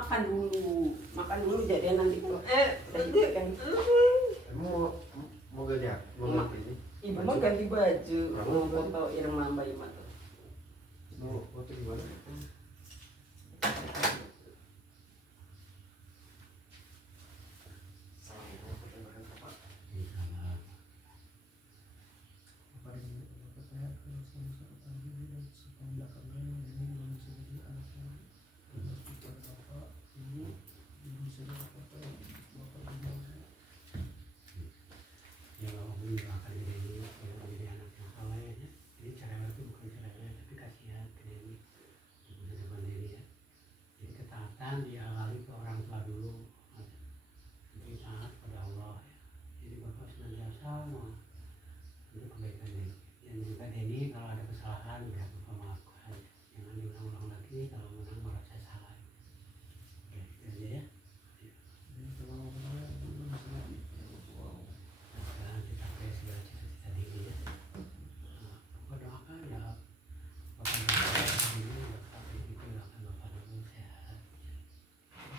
makan dulu jadi nanti kalau kan mau gajah mau ini ibu mau ganti baju mau foto Irma Mbak Ima tuh mau foto di mana diawali ke orang tua dulu, jadi taat pada Allah. Jadi bapak senantiasa untuk kebaikan ini. Dan juga Denny kalau ada kesalahan ya bapak maafkan, jangan diulang-ulang lagi kalau memang merasa salah. Oke, itu aja ya. Sekarang kita pakai segala cita-cita Denny ya. Bapak doakan ya. Bapak doakan ini bapak itu doakan bapak dulu sehat. Bapak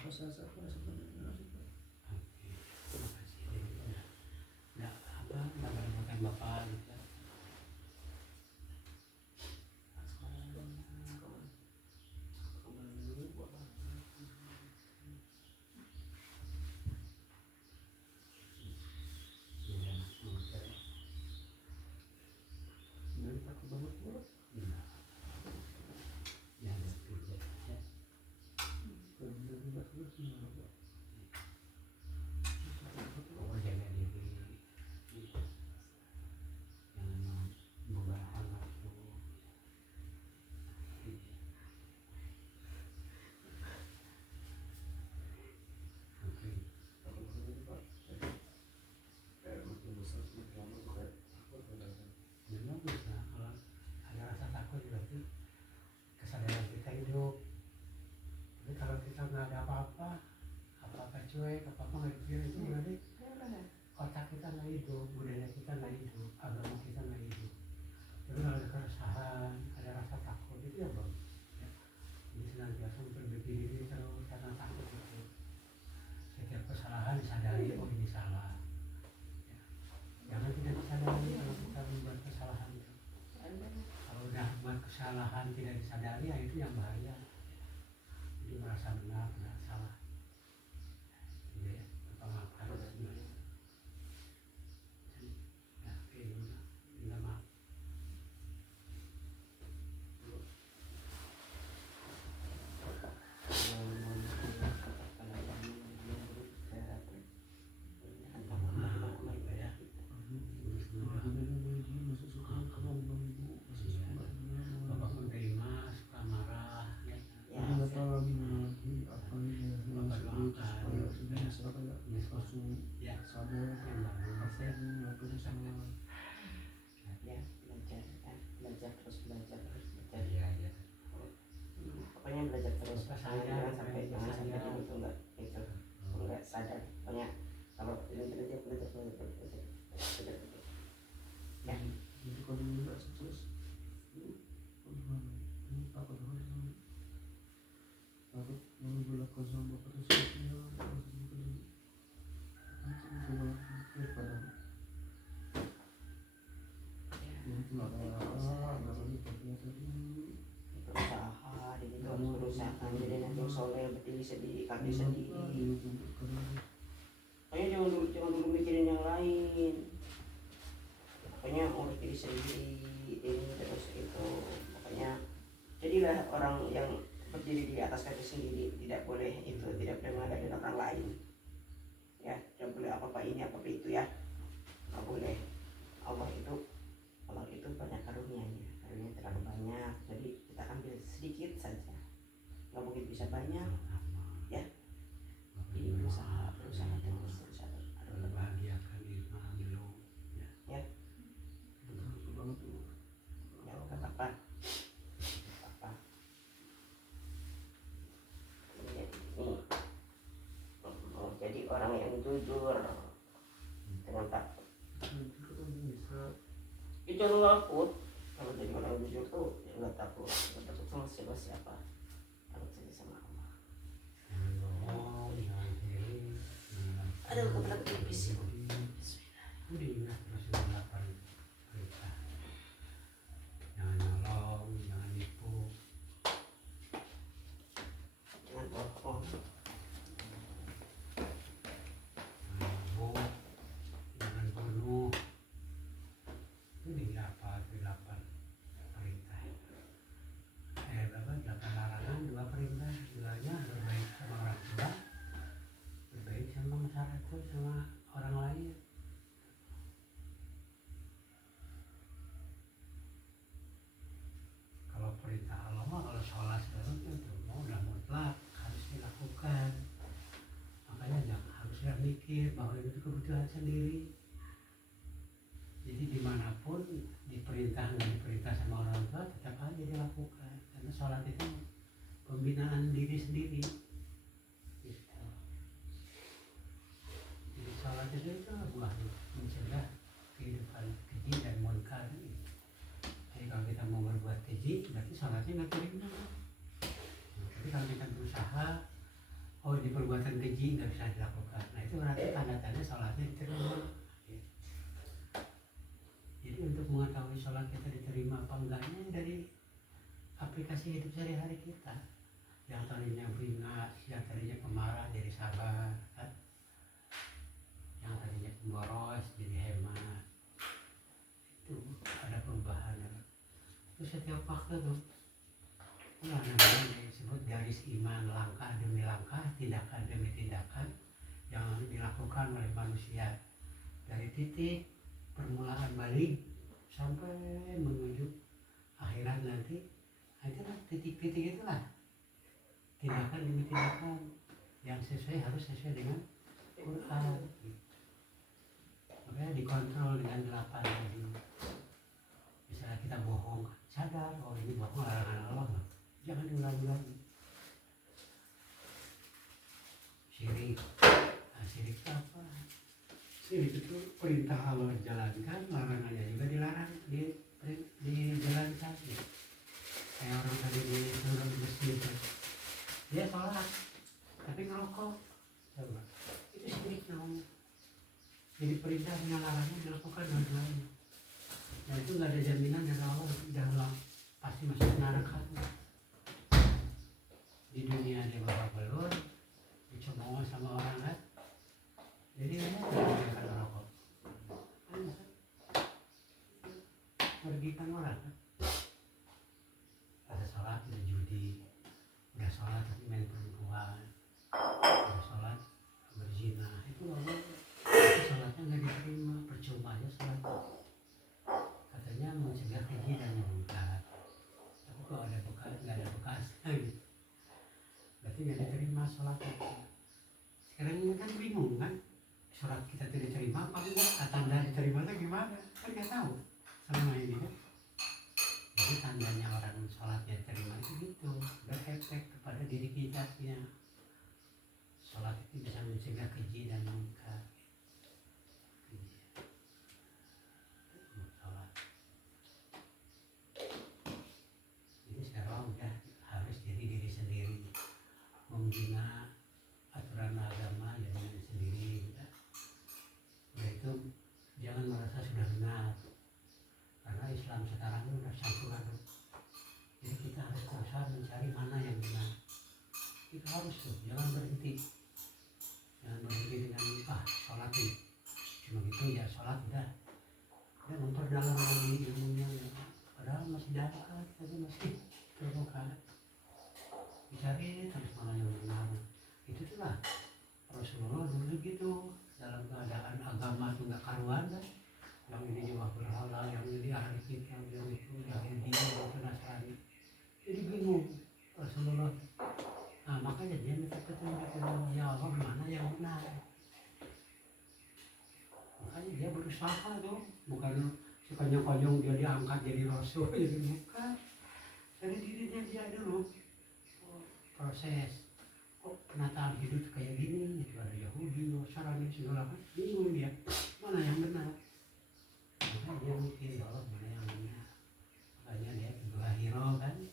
gitu. Kesadaran kita hidup. Tapi kalau kita nggak ada apa-apa cuek, apa-apa nggak dipikir itu berarti otak kita nggak hidup, budaya kita nggak hidup, agama kita nggak hidup. Tapi kalau ada keresahan, ada rasa takut itu ya bang. Ya. Jadi senantiasa memperbaiki diri terus karena takut itu. Setiap kesalahan disadari, oh ini salah. Ya. Jangan tidak disadari kalau kita membuat kesalahan itu. Kalau udah buat kesalahan tidak disadari, ya itu yang bahaya. Jadi merasa benar salah. Jadi ya, apa maafkan sebenarnya. Ya, minta maaf. Pokoknya belajar terus jangan sampai itu enggak sadar. Pokoknya kalau belajar ya. Jadi kalau nggak sukses takut menggunakan sama prosesnya berusaha jadi harus berusaha jadi nanti soleh berdiri sendiri kaki sendiri. Pokoknya jangan dulu mikirin yang lain. Pokoknya urus diri sendiri ini terus itu. Pokoknya jadilah orang yang berdiri di atas kaki sendiri, tidak boleh itu, tidak boleh mengandalkan orang lain. Ya, tidak boleh apa-apa ini apa-apa itu ya. Nggak boleh. Allah itu banyak karunia-Nya terlalu banyak. Jadi kita ambil sedikit saja. Nggak mungkin bisa banyak. Ya. Jadi berusaha terus. Membahagiakan Irma belum. Ya. Ya, nggak apa-apa. Jadi orang yang jujur dengan takut. Itu jangan takut. Kalau jadi orang jujur tuh ya nggak takut sama siapa. Takut saja sama Allah. Ada kebelah tipis. Itu diingat terus delapan perintah. Jangan nyolong, jangan nipu, Jangan bohong. jangan mabuk, jangan bunuh. Itu di apa? Delapan perintah. Berapa? 8 larangan, 2 perintah. 2-nya berbaik sama orang tua, berbaik sama masyarakat, sama orang lain. Kalau perintah Allah mah kalau sholat segala itu mau udah mutlak harus dilakukan. Makanya jangan harusnya mikir bahwa itu kebutuhan sendiri. Jadi dimanapun diperintah nggak diperintah sama orang tua tetap aja dilakukan. Karena sholat itu pembinaan diri sendiri. Gitu. Jadi sholat itu buah mencegah kehidupan keji dan munkar. Jadi kalau kita mau berbuat keji, berarti sholatnya nggak terima. Tapi kalau kita berusaha, oh ini perbuatan keji nggak bisa dilakukan. Nah itu berarti tanda-tanda sholatnya diterima. Jadi untuk mengetahui sholat kita diterima apa enggaknya dari aplikasi hidup sehari-hari kita. Yang tadinya beringas, yang tadinya pemarah jadi sabar, kan? Yang tadinya pemboros jadi hemat. Itu ada perubahan. Itu setiap waktu tuh namanya disebut garis iman, langkah demi langkah, tindakan demi tindakan yang dilakukan oleh manusia dari titik permulaan balik sampai menuju akhirat nanti. Nah, itulah titik-titik itulah tindakan demi tindakan yang harus sesuai dengan Quran. Makanya dikontrol dengan 8 tadi. Misalnya kita bohong, sadar oh ini bohong larangan Allah, jangan diulangi lagi. Syirik, nah, syirik itu apa? Syirik itu perintah Allah dijalankan, larangannya juga dilarang, dijalankan. Kayak orang tadi di surau masjid, dia sholat tapi ngerokok, coba itu syirik dong. Jadi perintah dengan larangan dilakukan dua-duanya. Nah itu nggak ada jaminan dari Allah dalam pasti masuk neraka. Di dunia dia bakal belur, dicemooh sama orang kan. Jadi dia akan merokok. Merugikan orang kan. Ada sholat udah judi, udah sholat tapi main perempuan, udah sholat berzina, itu Allah sholatnya nggak diterima, percuma aja sholat. Katanya mencegah keji dan munkar. Tapi kok ada bekas, nggak ada bekas, berarti nggak diterima sholatnya. Sekarang ini kan bingung kan, sholat kita tidak diterima apa enggak? Tanda diterimanya gimana? Kan nggak tahu selama ini kan. Jadi tandanya orang sholatnya diterima itu gitu, berefek kepada diri kita ya. Sholat itu bisa mencegah keji dan munkar. Membina aturan agama dengan sendiri ya. Yaitu jangan merasa sudah benar, karena Islam sekarang ini sudah campur aduk. Jadi kita harus berusaha mencari mana yang benar. Kita harus tuh, jangan berhenti dengan sholat nih cuma gitu ya, sholat udah ya memperdalam lagi ilmunya ya. Padahal masih dalam tapi masih permukaan. Dicari terus mana yang benar. Itu tuh lah Rasulullah dulu gitu, dalam keadaan agama itu nggak karuan kan, yang ini juga berhala, yang ini ahli kitab, yang itu Yahudi, yang itu Nasrani. Jadi bingung Rasulullah. Nah makanya dia minta petunjuk, ya Allah mana yang benar. Makanya dia berusaha tuh, bukan sekonyong-konyong dia diangkat jadi Rasul, jadi bukan. Dari dirinya dia dulu proses, kok penataan hidup kayak gini, itu ada Yahudi, Nasrani, segala macam, bingung dia, mana yang benar. Makanya dia mikir, ya Allah mana yang benar. Makanya dia kedua hero kan,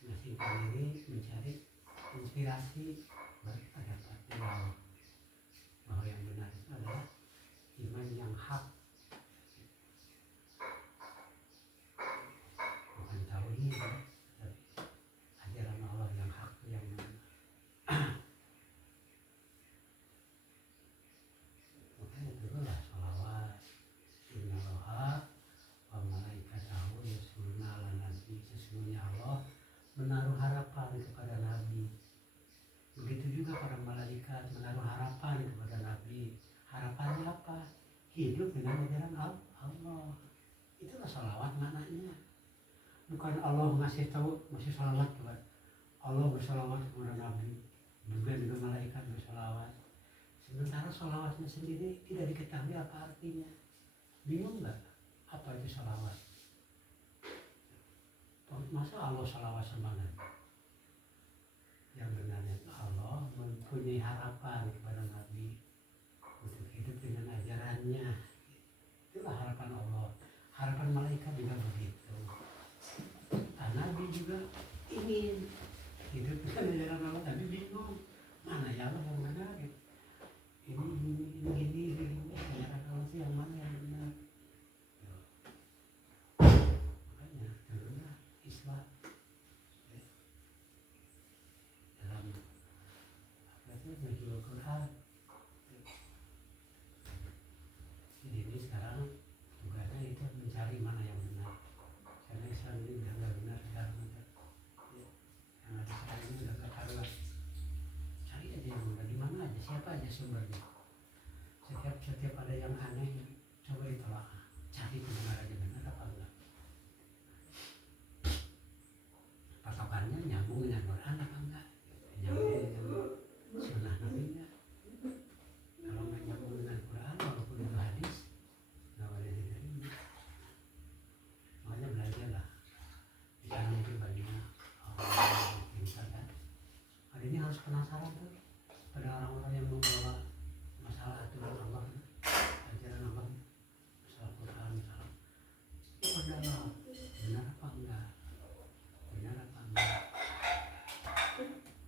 menyingkirkan diri, mencari inspirasi, baru dapat bahwa yang benar malaikat menaruh harapan kepada Nabi. Harapannya apa? Hidup dengan ajaran Allah. Itulah sholawat maknanya. Bukan Allah ngasih tahu masih sholawat kepada Allah, bersolawat kepada Nabi, juga malaikat bersolawat. Sementara sholawatnya sendiri tidak diketahui apa artinya. Bingung nggak apa itu sholawat? Masa Allah sholawat sama Nabi? Yang benarnya Allah mempunyai harapan kepada Nabi untuk hidup dengan ajarannya. Itulah harapan Allah. Harapan malaikat juga begitu. Nabi juga ingin hidup dengan ajaran Allah, tapi bingung mana yang Allah yang benar. Ini ajaran Allah itu yang mana yang benar. Makanya turunlah Islam dalam apa itu Nuzul Quran. Jadi ini sekarang tugasnya itu mencari mana yang benar. Karena Islam ini udah nggak benar sekarang. Yang ada sekarang ini udah nggak karuan. Cari aja yang benar di mana aja, siapa aja sumbernya. Setiap ada yang aneh, coba ditolak. Cari kebenarannya benar apa enggak. Patokannya nyambung dengan Quran apa enggak? Nyambung dengan sunnah Nabi enggak? Kalau nggak nyambung dengan Quran, walaupun itu hadis, nggak boleh diterima. Makanya belajarlah. Di sana itu banyak orang yang pintar kan. Hari ini harus penasaran tuh pada orang-orang yang membawa masalah aturan Allah, ajaran Allah, masalah Quran, masalah itu adalah benar apa enggak, benar apa enggak.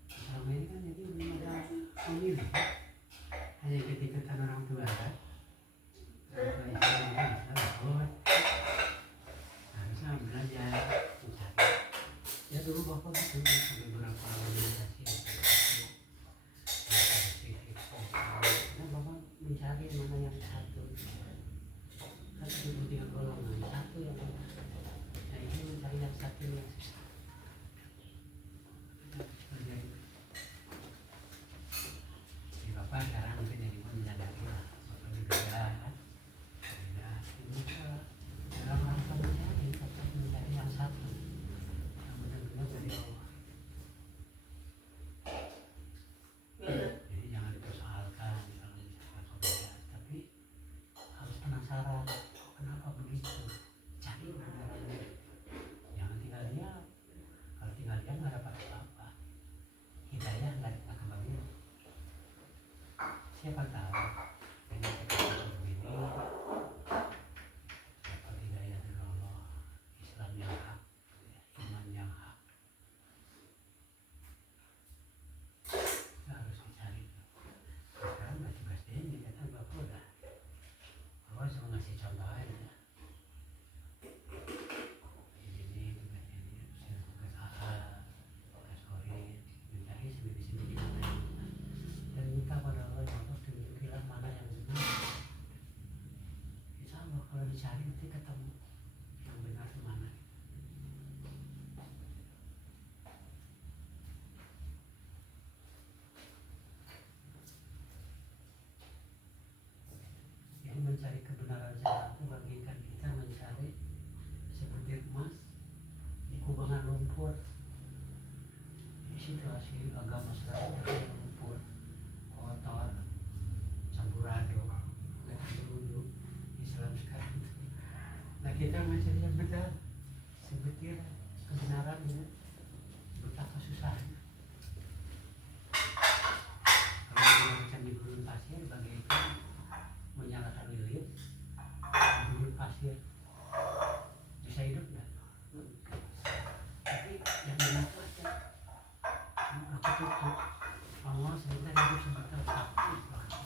Selama ini kan jadi belum ada pemilih, hanya ketika orang tua kan. Orang tua Islam itu bisa bahwa harusnya belajar mencari. Ya dulu bapak gitu beberapa organisasi bapak mencari mana yang satu. Kan ada 3 golongan, satu yang benar. Nah ini mencari yang satu yang susah. Jadi bapak sekarang mungkin jadi menyadari lah, bapak berbeda kan. Berbeda. Ini dalam rangka mencari, tetap mencari yang satu. Yang benar-benar dari Allah. Jadi jangan dipersoalkan misalnya beda, tapi harus penasaran kenapa begitu. Cari kebenarannya. Jangan tinggal diam. Kalau tinggal diam nggak dapat apa-apa. Hidayah nggak kebagian. Siapa tahu ini kita begini dapat hidayah dari Allah, Islam yang hak, iman yang hak. Kita harus mencari. Sekarang nggak tugas dia ini kata bapak udah. Bapak cuma ngasih contoh aja. Ini tugas ini, tugas AA, tugas Korin, mencari sendiri-sendiri mana yang benar. Dan minta pada Allah ya Allah tunjukilah mana yang benar. Insya Allah kalau dicari nanti ketemu yang benar mana. Jadi mencari kebenaran sekarang itu bagikan kita mencari seperti emas di kubangan lumpur. Di situasi agama sekarang ada lumpur, kotor, campuraduk, nggak dulu Islam sekarang. Nah kita mencari yang benar, sebutir kebenarannya, betapa susahnya. Kalau kita mencari gurun pasir bagaikan menyalakan lilin di gurun pasir, bisa hidup nggak? Tapi yang benar itu aja tutup. Allah sebentar hidup sebentar takut banget,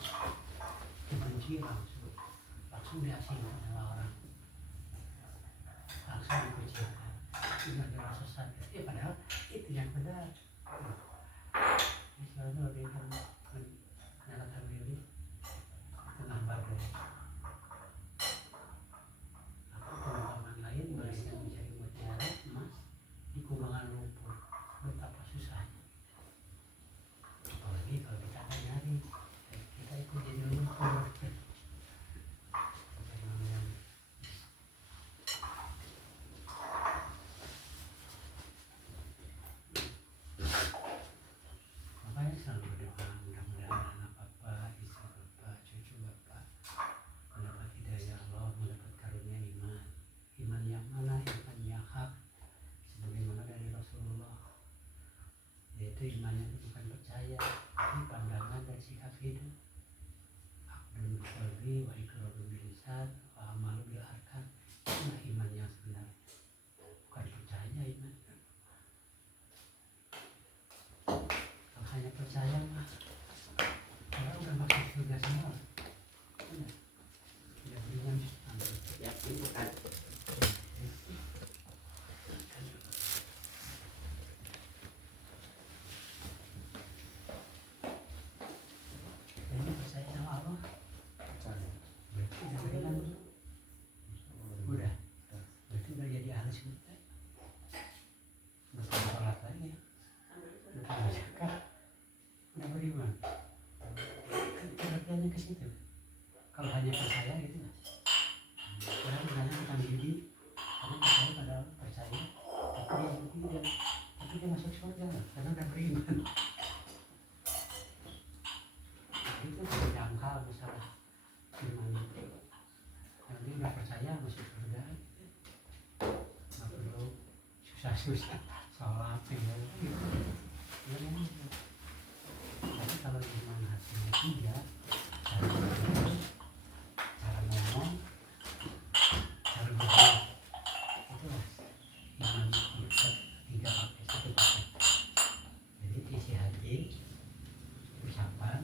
dibenci langsung diasingkan sama orang, langsung dikucilkan. Ini adalah sesat. Padahal itu yang benar. Misalnya bagaikan menyalakan lilin tengah badai. Atau perumpamaan lain bagaikan mencari mutiara emas di kubangan lumpur. Betapa susahnya. Apalagi kalau kita hanya imannya itu bukan percaya, tapi pandangan dan sikap hidup. Abdul qalbi wa iqrarul bilisan wa amalu bil arkan. Itulah iman yang sebenarnya. Bukan percaya iman. Kalau hanya percaya mah orang udah masuk surga semua. Benar. Tidak iman Yakin bukan? Ini percaya sama Allah. Percaya. Berarti udah beriman belum? Udah. Berarti udah jadi ahli surga. Bukan sholat lagi ya. Bukan zakat. Udah beriman. Kira-kiranya ke situ. Kalau hanya percaya gitu lah. Orang misalnya tentang diri, karena percaya pada Allah, percaya, tapi dia masuk surga karena udah beriman. Itu tidak dangkal masalah iman itu. Yang dia udah percaya masuk surga, nggak perlu susah-susah sholat gitu. Tapi kalau iman hatinya tidak, cara berpikir, cara ngomong, cara berbuat, itulah iman itu tidak pakai satu paket. Jadi isi hati, ucapan,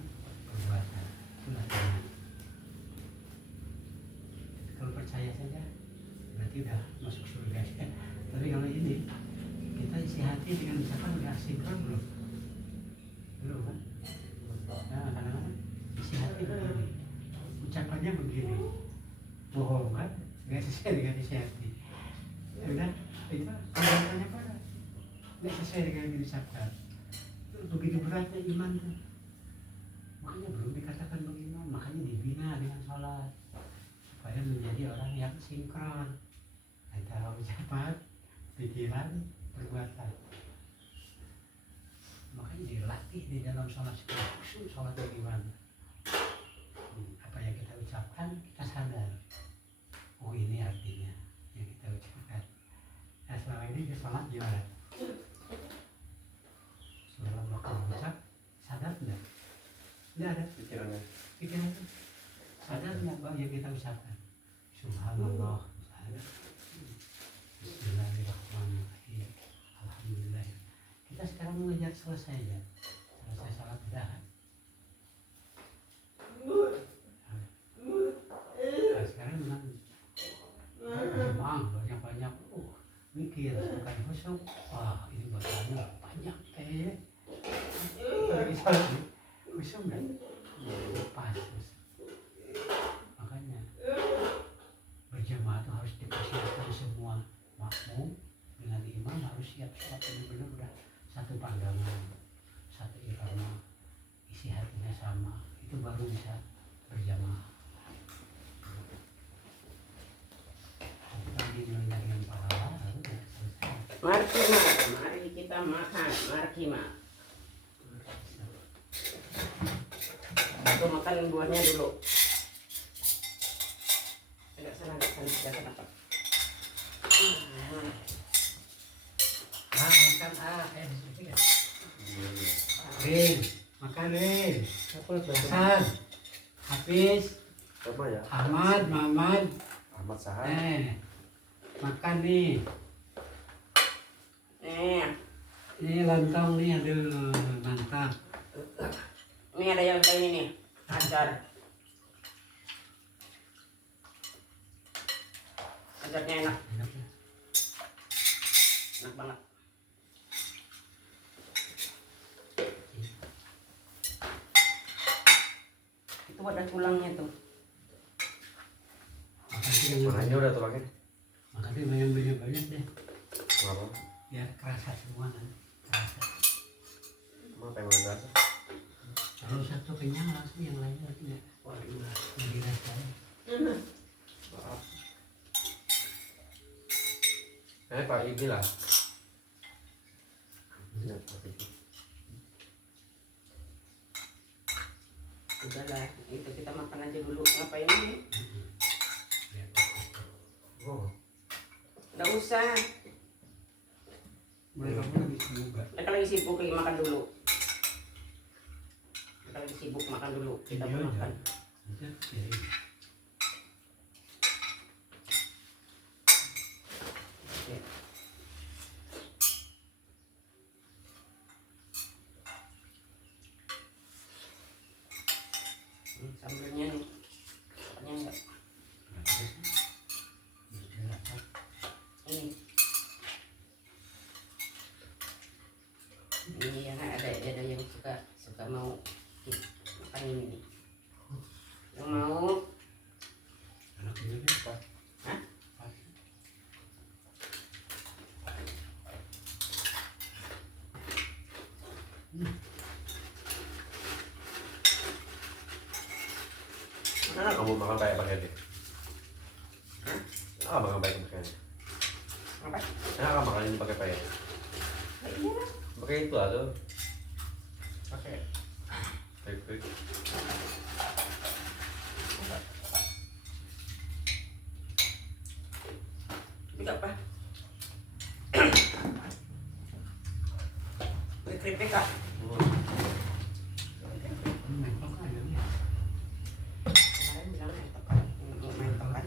perbuatan, itulah iman. Kalau percaya saja berarti udah masuk surga. Tapi kalau ini kita isi hati dengan ucapan udah sinkron belum? Belum kan? Nah, kadang-kadang isi hati begini, ucapannya begini, bohong kan? Gak sesuai dengan isi hati. Ya udah, itu perbuatannya pada gak sesuai dengan yang diucapkan. Begitu beratnya iman tuh. Makanya belum dikatakan beriman, makanya dibina dengan sholat supaya menjadi orang yang sinkron antara ucapan, pikiran, perbuatan. Makanya dilatih di dalam sholat supaya khusyuk sholat bagaimana. Apa yang kita ucapkan kita sadar. Oh ini artinya yang kita ucapkan. Nah selama ini di sholat gimana? Dalam waktu mengucap sadar tidak? Tidak ada Pikirannya. pikiran itu. Sadar tidak bahwa yang kita ucapkan? Subhanallah misalnya. Bismillahirrahmanirrahim. Alhamdulillah. Kita sekarang mengejar selesai ya. Selesai salat dah. Nah, sekarang memang banyak-banyak mikir bukan khusyuk. Wah ini bacaannya banyak kayak kita lagi salat nih khusyuk kan? Pas makanya berjamaah itu harus dipersiapkan semua makmum dengan imam harus siap benar-benar udah satu pandangan, satu irama, isi hatinya sama, itu baru bisa berjamaah. Lagi dengan pahala, lalu udah selesai. Mari kita makan, mari mak. Aku makan buahnya dulu. Agak sana, apa? Makan Rin, makan Rin. Hasan, Hafiz, Apa ya? Ahmad, Muhammad. Ahmad Sahan. Makan nih. Ini lontong nih, aduh mantap. Ini ada yang kayak ini nih, acar. Acarnya enak, Enak ya. enak banget. Itu ada tulangnya tuh. Makanya udah tulangnya. Makanya banyak-banyak deh. Kenapa? Biar kerasa semua kan. Kerasa. Emang apa yang mau dirasa? Kalau satu kenyang langsung yang lainnya tidak. Waduh, lebih rasanya. Maaf. Pak ini lah. Ya, Udahlah, itu kita makan aja dulu. Ngapain ini? oh, Nggak usah. Boleh kamu lebih juga. Mereka lagi sibuk lagi makan dulu. Mereka lagi sibuk makan dulu. Kita Iya, pun iya. makan. Nanti kirim. Oke. Sambelnya nih. Apanya enggak? Ini. Ini yang ada yang suka mau makan ini nih. Yang mau Anak ini apa? Hah? Nah, kamu makan pakai pakaiannya. Ah, makan pakai pakaiannya. apa? Nah, kamu makan ini pakai pakaian. Iya lah. Pakai itu atau Pakai. baik-baik. Itu apa? Keripik kah? Mentok ayamnya. Kemarin bilang mentok kan? Mau mentok kan?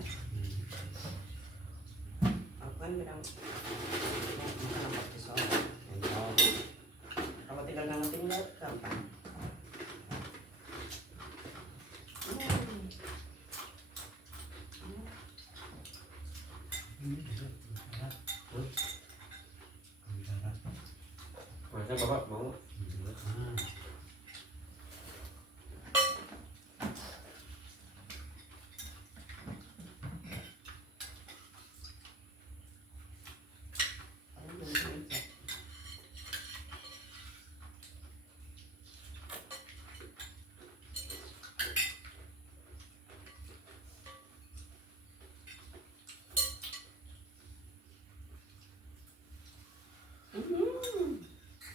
Aku kan bilang bukan apa pisau. Mentok. Kalau tinggal ngangetin ya gampang. Ini juga bicara. Bicara. Masa bapak mau? Ah.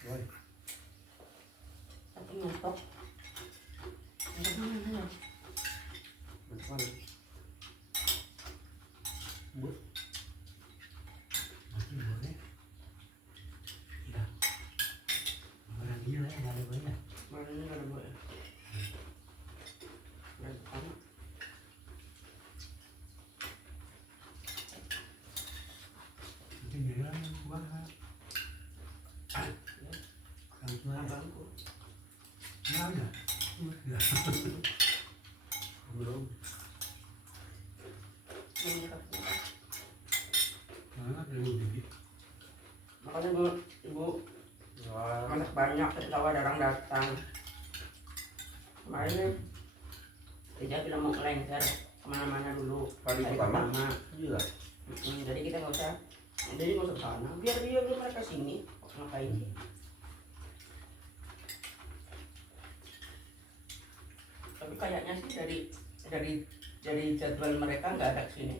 Boy, Tapi ngantuk. Ngantuk mana? Mana? masih boleh. Sudah. Orang gila ya, nggak ada boleh. Mana ini ada buat? Ada pertama. Nanti bilang gua orang tua ya. Abangku. Nggak ada. Udah. Belum. Yang nyerapnya. Karena belum jadi. Makanya ibu Wah, masak banyak ketika ada orang datang. Kemarin nih, dia bilang mau lengser kemana-mana dulu. Hari pertama? Gila. Jadi kita nggak usah, jadi nggak usah ke sana. Biar mereka sini ngapain sih? Tapi kayaknya sih dari jadwal mereka nggak ada kesini.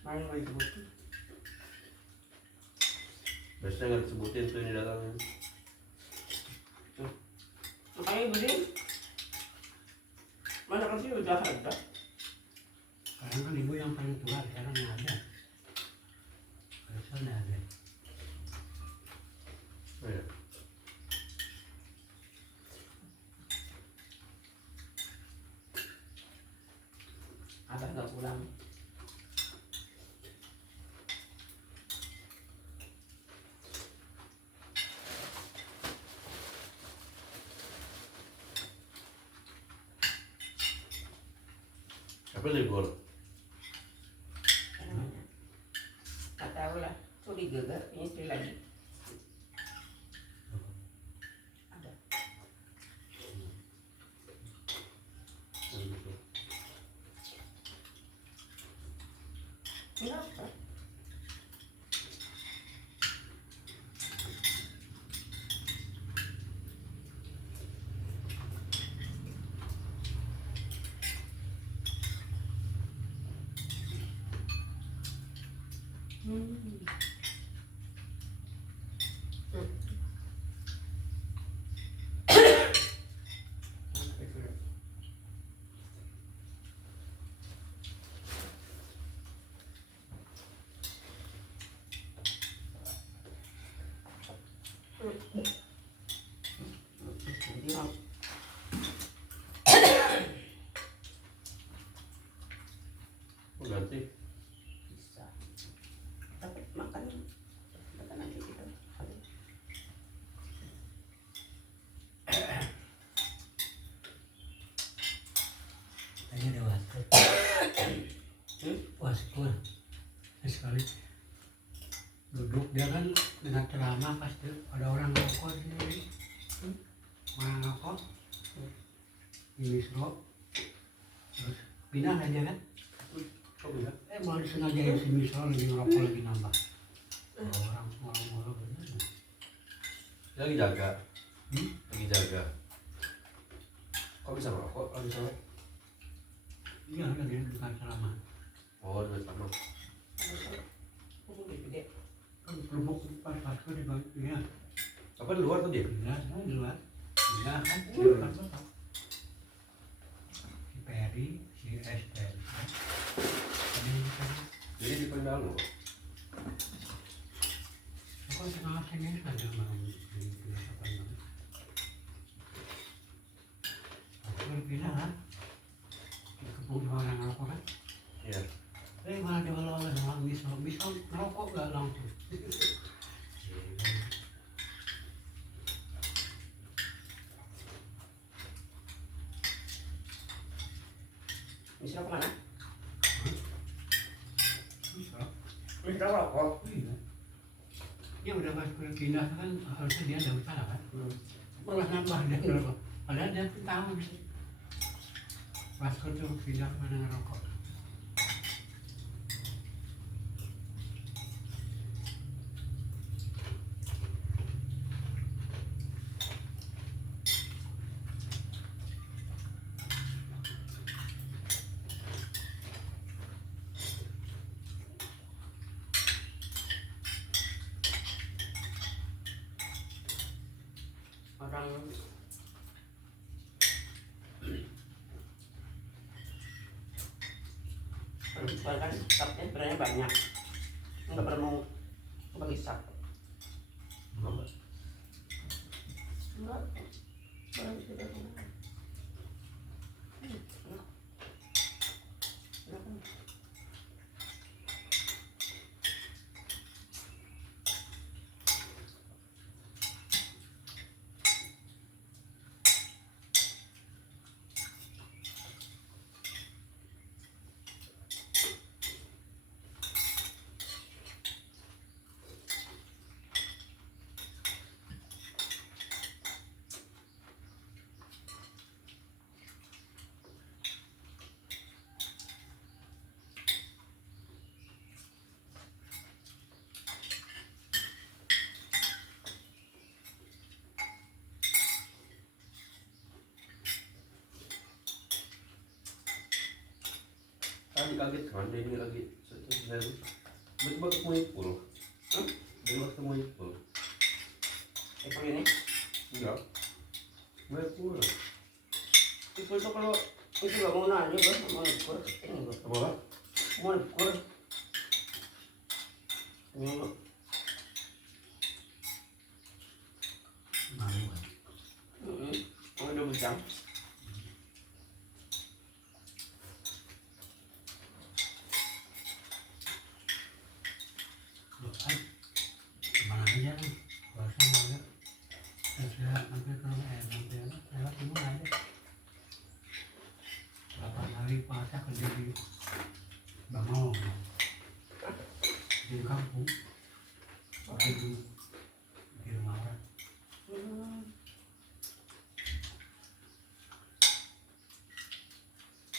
Main mau disebutin. Biasanya nggak disebutin tuh ini datangnya. Makanya ibu sih, masa kecil udah ada. Sekarang kan ibu yang paling tua, sekarang nggak ada. Harusnya nggak ada. Oh, iya. Abah nggak pulang. Tapi libur. Nggak tahu lah, curiga gak punya istri lagi. Ada. Kenapa? Tinggal. Oh, ganti. Bisa. Tapi makan aja gitu. Tanya ada waskur. Waskur. Sekali duduk dia kan dengan ceramah pasti ada orang rokok di sini. Orang rokok. Ini serok. Terus pindah aja kan. Oh, iya. Malah disengajain si misal lagi ngerokok lagi nambah. Orang ngomong-ngomong bener. Dia lagi jaga. Hmm? Lagi jaga. Kok bisa merokok kalau misalnya? Iya lagi dengan ceramah. Oh, udah sama. Gede. Kan kerupuk pas di bagian. Apa di luar tuh dia? Iya, saya di luar. Iya kan, di luar kota. Si Peri, si Esther. Ada yang kan, Jadi di paling dalam loh. aku kenal sini saja malam di apa namanya. Aku berpindah kan, di kebun orang rokok kan. Iya. Malah diolah-olah sama bisa ngerokok gak langsung. Bisa kemana? Bisa. Bisa rokok. Iya. Dia udah masuk ke pindah kan harusnya dia ada usaha kan. Malah nambah dia ngerokok. Padahal dia tuh tahu bisa. Masuk tuh pindah kemana ngerokok. Orang jual kan sapnya sebenarnya banyak, nggak pernah mau bagi sap. Enggak. Enggak, barang itu udah kemana? Tadi kaget kan, dia ini lagi tiba-tiba ketemu Ipul. Dia ketemu Ipul. Ipul ini, Enggak. Ipul. Ipul tuh kalau itu nggak mau nanya bro, mau ukur ini bro, Apa? mau ukur. Ini bro, Malu kan. mau udah besar. Doain. Kemana aja kan. Puasa malam. Saya sampai ke sampai lewat timur aja. Berapa hari puasa kerja di Bangau. Di kampung. Pakai di rumah orang.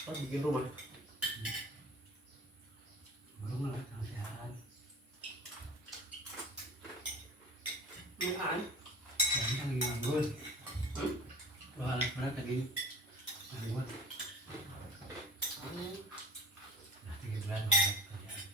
Oh, bikin rumah. Baru malah yang sehat. Makan. Yang lagi nganggur. Kalau alat-alat tadi nganggur. Nah, 3 bulan kalau kerjaan.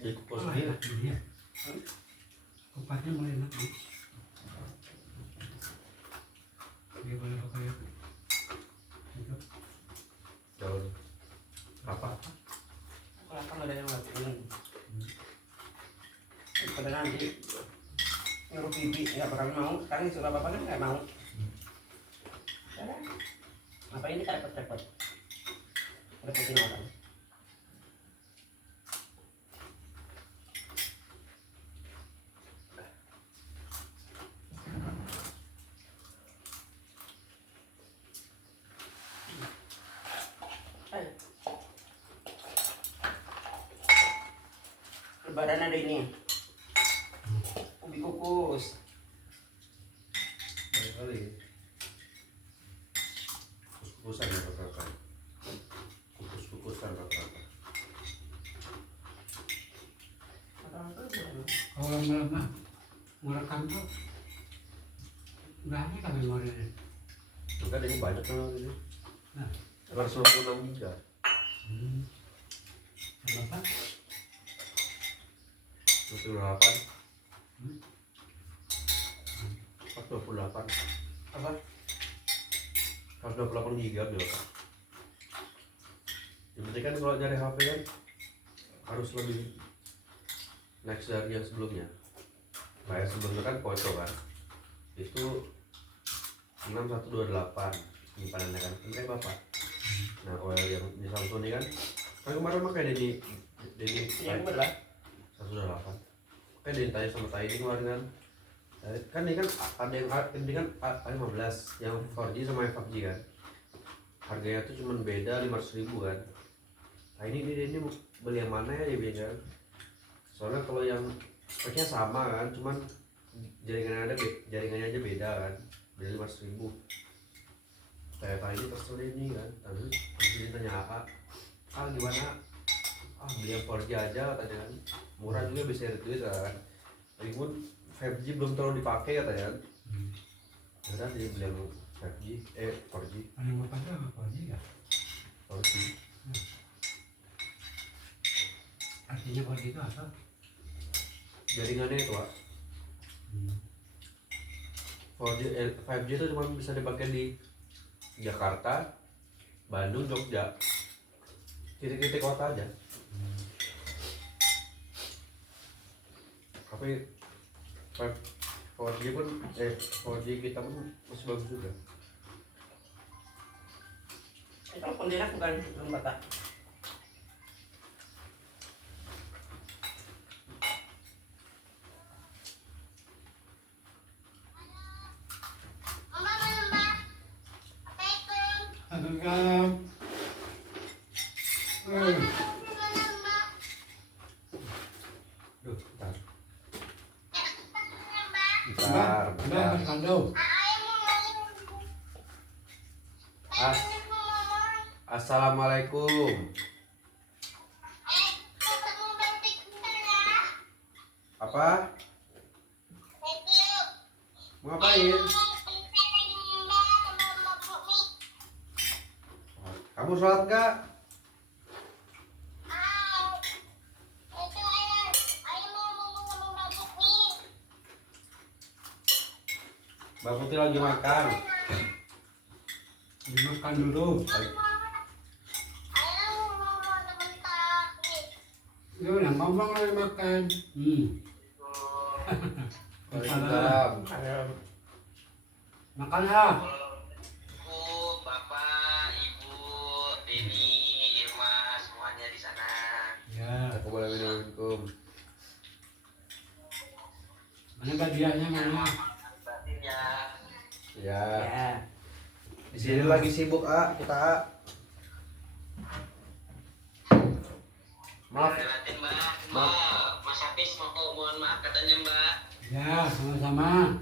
Di kukus Oh, dia. enak ini ya. Kupasnya mulai enak nih. Dia boleh pakai itu. Daun apa? Kalau kan ada yang lakuin. Pada nanti nyuruh bibi nggak bakal mau. Sekarang suruh bapak kan nggak mau. Apa ini kan repot-repot? Repotin orang. Lebaran ada ini. Ubi kukus. Banyak kali. Kukus-kukusan ya rata-rata. Kukus-kukusan rata-rata. Kalau lama merekam tuh berapa kan memorinya? Enggak, ini banyak kan ini. Nah. 196 giga. Berapa? 128. 128. Apa? 128 giga berapa? Yang penting kan kalau nyari HP kan harus lebih next dari yang sebelumnya. Kayak sebelumnya kan Poco kan itu 6128 penyimpanan kan kayak bapak. Nah kalau yang di Samsung ini kan kemarin makanya Denny Yang belah. 128 kayak Denny tanya sama Tiny kemarin kan ini kan ada yang ini kan A15 yang 4G sama yang 5G kan harganya tuh cuma beda 500.000 kan. Nah ini mau beli yang mana ya dia bilang kan, soalnya kalau yang speknya sama kan cuman jaringannya aja beda kan, beda 500.000. Kayak tadi terserah ini kan, terus dia tanya gimana, beli yang 4G aja katanya kan, murah juga bisa ada duit kan, lagi pun 5G belum terlalu dipakai katanya kan. Udah dia beli yang 5G 4G. Paling bapak tuh apa aja ya? 4G Artinya kalau itu apa? jaringannya itu Pak. 4G 5G itu cuma bisa dipakai di Jakarta, Bandung, Jogja, titik-titik kota aja. Tapi 4G pun 4G kita pun masih bagus juga. Itu Pontianak bukan belum Batak. Assalamualaikum. Duh, bentar. Mbak, kandung. Assalamualaikum. Apa? Mau ngapain? Kamu sholat nggak? Mbak Putih lagi makan. Dimakan dulu. Ya udah, ngomong lagi makan. Waalaikumsalam. Makan ya. Bapak, Ibu, Denny, Irma, semuanya di sana. Ya. Aku boleh minum. Mana bagiannya mana? Batin ya. Ya. Ya. Di sini lagi sibuk kita. Maaf. Batin Mbak. Mas Hafiz mohon maaf katanya Mbak. Ya, sama-sama.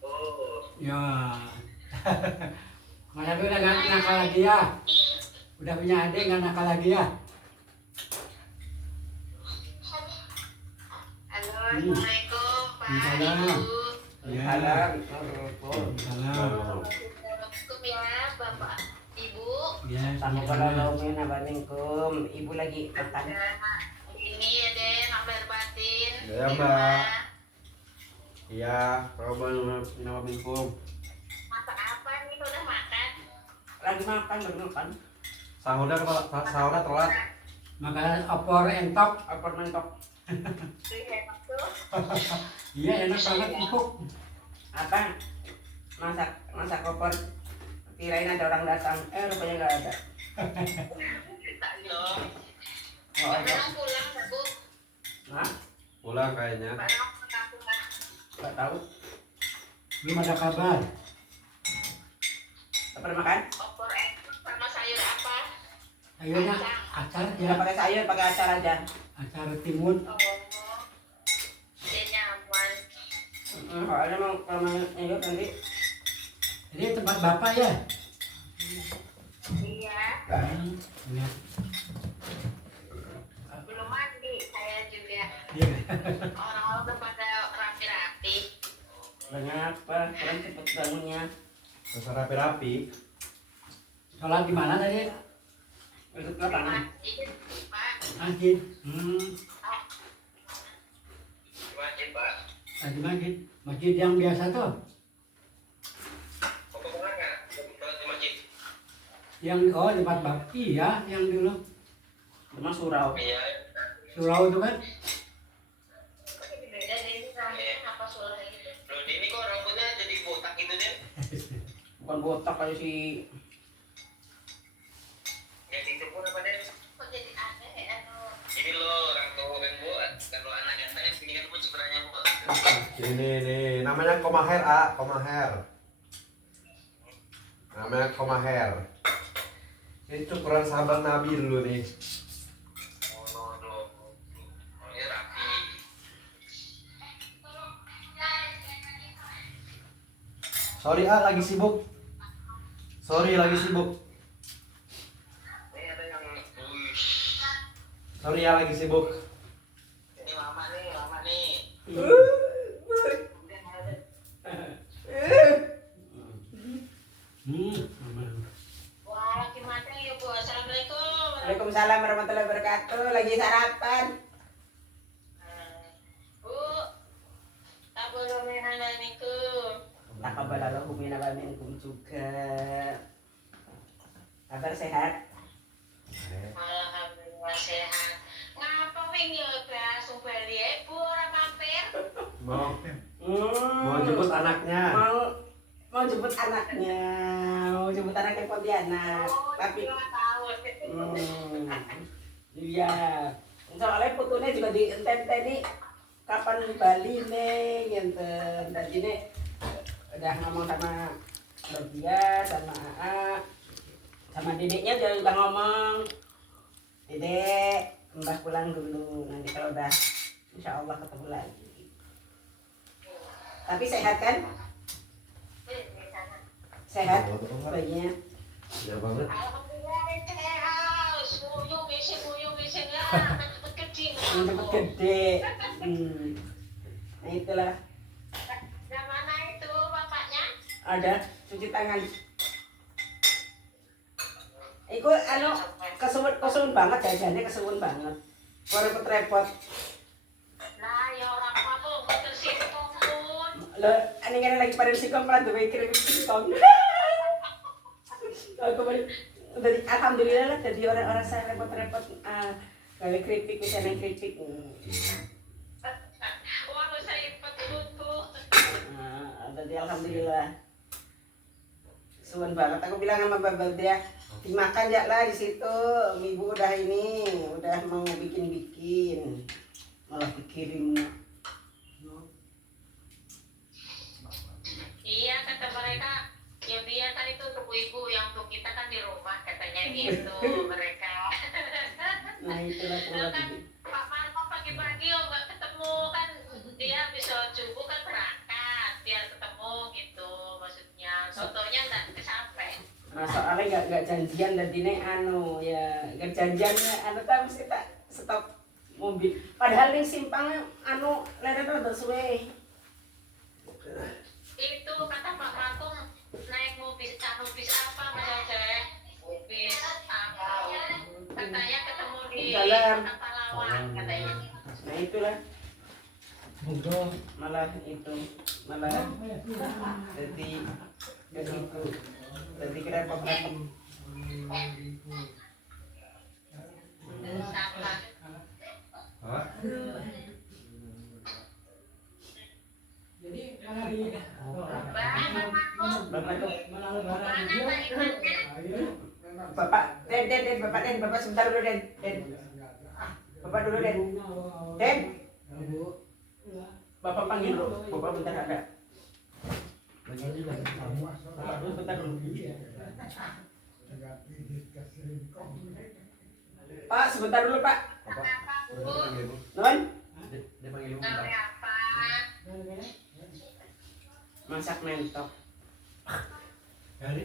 Oh. Ya. Mas Abi udah gak nakal lagi ya? Udah punya adik gak nakal lagi ya? Halo, Assalamualaikum Pak, Waalaikumsalam. Ibu. Ya. Salam. Salam. Assalamualaikum ya Bapak, Ibu. Ya, Sama sama-sama. kalau ngomongin abangkum, ibu lagi petang. Ada ini ada Ya Mbak. Iya, Assalamualaikum. Masak apa nih? Udah makan? Lagi makan, lagi makan. Sahurnya telat. Makanan opor entok. Opor mentok. Tuh enak tuh. Iya enak banget empuk. Apa? Masak opor. Kirain ada orang datang. Rupanya nggak ada. Tak dong. Oh, ada. Memang pulang nggak Bu? Hah? Pulang kayaknya. Memang pulang. Nggak tahu. Belum ada kabar. Apa makan? Opor enak sama sayur apa? Ayonya acar Nggak ya. pakai sayur, pakai acar aja. Acar timun. Oh, dia nyaman. Soalnya mau kalau mau nyayur nanti. Ini tempat bapak ya. Iya. Iya. Belum mandi saya juga. Iya. Orang-orang udah pada rapi-rapi. Banyak apa? Kurang cepet bangunnya. Masa rapi-rapi. Sholat di mana tadi? Untuk lapangan. Masjid, Pak. Masjid. Masjid, Pak. Di masjid. Masjid yang biasa tuh. Bapak pernah nggak sholat di masjid? Yang tempat bakti ya, yang dulu Cuma surau. Iya. surau itu kan. Beda deh, namanya apa surah gitu. Loh, ini kok rambutnya jadi botak gitu deh? Bukan botak kayak si Jadi itu pun apa deh? Kok jadi aneh ya? Ini loh, orang tua kan Bu. Kalau anak ganteng yang sini kan Bu sebenarnya Bu. Ini namanya komaher, komaher. Namanya komaher. Ini cukuran sahabat Nabi dulu nih. Oh, no. Ini rapi. Sorry lagi sibuk. Sorry lagi sibuk. Ini ada yang, Sorry ya lagi sibuk. ini lama nih. Wah, gimana ya Bu? Assalamualaikum. Waalaikumsalam warahmatullahi wabarakatuh. Lagi sarapan. Bu, Assalamualaikum. Taqabbalallahu minna wa minkum juga. Kabar sehat? Alhamdulillah sehat. Ngapa wingi langsung bali Bu ora mampir? Mau jemput anaknya. Mau jemput anaknya. Mau jemput anaknya Pontianak. Oh, Tapi 2 tahun. iya. Soalnya fotonya juga di enten kapan Bali nih ngenten. Tadi nih udah ngomong sama Rodia, sama AA, sama dedeknya juga ngomong. Dedek, Mbah pulang dulu. Nanti kalau udah insya Allah ketemu lagi. Tapi sehat kan? Sehat bayinya. Ya banget. Alhamdulillah sehat. Muyung isi ya. Cepet kecil. Cepet gede. Nah itulah. Yang mana itu bapaknya? Ada cuci tangan. Iku kesuwun banget jajannya kesuwun banget. Kok repot-repot. Nah, ya orang kamu tersinggung pun. Lo ane kan lagi pada singkong pelan tuh kirim singkong. Aku balik dari alhamdulillah lah jadi orang-orang saya repot-repot gawe keripik bisa nang keripik. Wah, saya betul. Jadi alhamdulillah. Suwun banget aku bilang sama Babel dia dimakan ya lah di situ. Ibu udah ini, udah mau bikin-bikin. Malah dikirim. Iya, kata mereka, ya biar kan itu untuk ibu, yang untuk kita kan di rumah, katanya gitu mereka. Nah itulah Nah, kan kurang. Pak Marco pagi-pagi nggak ketemu kan, dia bisa subuh kan berangkat, biar ketemu gitu maksudnya. Contohnya nggak sampai. Nah soalnya nggak janjian dan ini ya nggak janjiannya tak mesti tak stop mobil. Padahal nih simpangnya leren udah suwe. Itu kata Pak Marco naik bis apa maksudnya? Bis apa? Katanya ketemu di Dalam. Pahlawan katanya. Nah itulah Semoga malah itu malah jadi itu jadi kerepot-repot. Sama. Apa? jadi hari Bapak tuh malah lebaran Mana juga. Pak Imannya? Ayo. Bapak Bapak sebentar dulu Den. Bapak dulu Den. Den, Bapak panggil dulu. Bapak bentar ada. Bapak dulu bentar dulu. Pak, sebentar dulu Pak. Apa? Bu, Non, Dia panggil ibu. tahu apa? masak mentok. Dari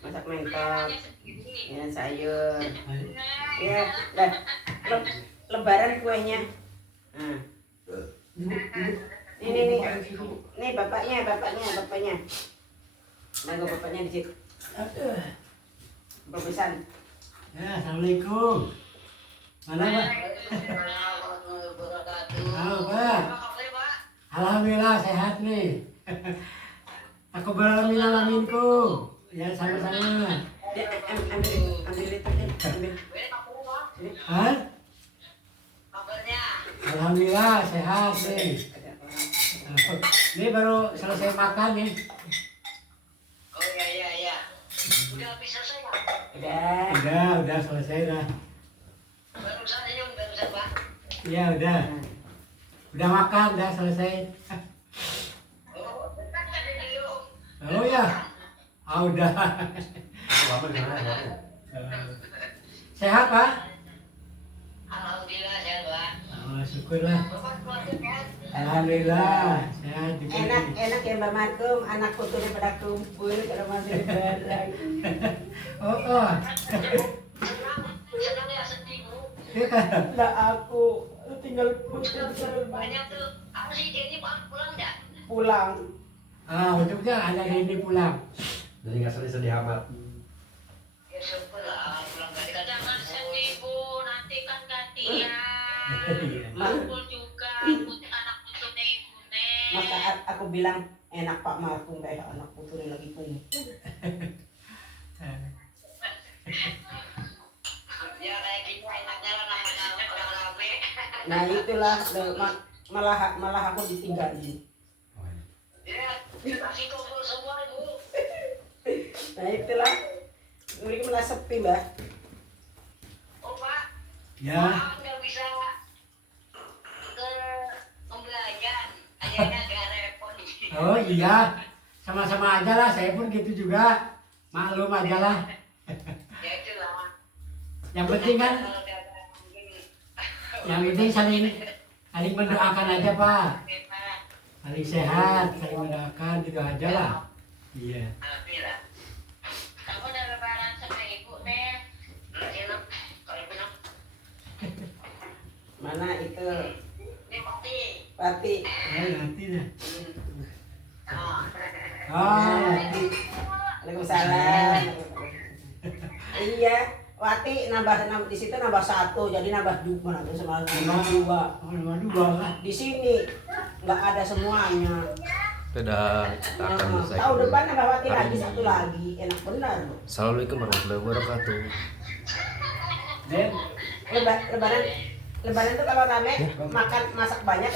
Masak mentok. Namanya sendiri. Ya sayur. hari Ya, dah. Lebaran kuenya. Nah, ini bapaknya. Mangga bapaknya di situ. Berpesan. ya assalamualaikum. Mana Pak? Halo Pak. Alhamdulillah sehat nih. Aku beralamin-alaminku. Ya sama-sama. Dia ambil itu Den. Ambil. Hah? Alhamdulillah sehat nih. Ini baru selesai makan nih. Udah. Udah selesai dah. Iya udah. Udah makan, udah selesai. Oh ya. Ah udah. Lama gimana? Sehat Pak? Alhamdulillah sehat Pak. Oh, syukurlah. Bapak keluarga sehat. Alhamdulillah sehat juga. Enak ya Mbak Markum, anak fotonya pada kumpul kalau masih lebaran. Oh. Senang ya sedih Bu. Lah aku tinggal foto Banyak tuh. Apa sih dia ini pulang enggak? pulang. Ah, untuknya ada ini pulang. Jadi nggak sedih-sedih amat. Ya syukur lah pulang dari kadang. Jangan sedih Bu, nanti kan gantian. Kumpul juga anak putune ibune. Maka aku bilang enak Pak Markum kayak anak fotonya lagi kumpul. Ya kayak gini enaknya lah namanya orang rame. Nah itulah malah aku ditinggalin. Ya, masih kumpul semua Bu. Nah itulah mereka malah sepi Mbak. Oh Pak, Ya, maaf nggak bisa ke pembelajaran. Ayahnya agak repot nih. oh iya. Sama-sama aja lah, saya pun gitu juga. Maklum aja lah. Ya itulah. Yang penting kan, yang penting saling mendoakan aja Pak. Saling sehat, saling mendoakan gitu aja lah. Iya. Alhamdulillah. Kamu udah lebaran sama ibu nih? Enak. Kalau bilang, Mana itu ini pasti. Pati? Nanti dah. Oh. Oh, nanti. Waalaikumsalam. Iya, Wati nambah di situ nambah 1, jadi nambah 2 nanti sama 2. Oh, nomor 2 lah. Di sini nggak ada semuanya. Sudah akan selesai. Tahun depan nambah Wati lagi 1 lagi, enak benar. Assalamualaikum warahmatullahi wabarakatuh. Dan Lebaran itu kalau rame makan masak banyak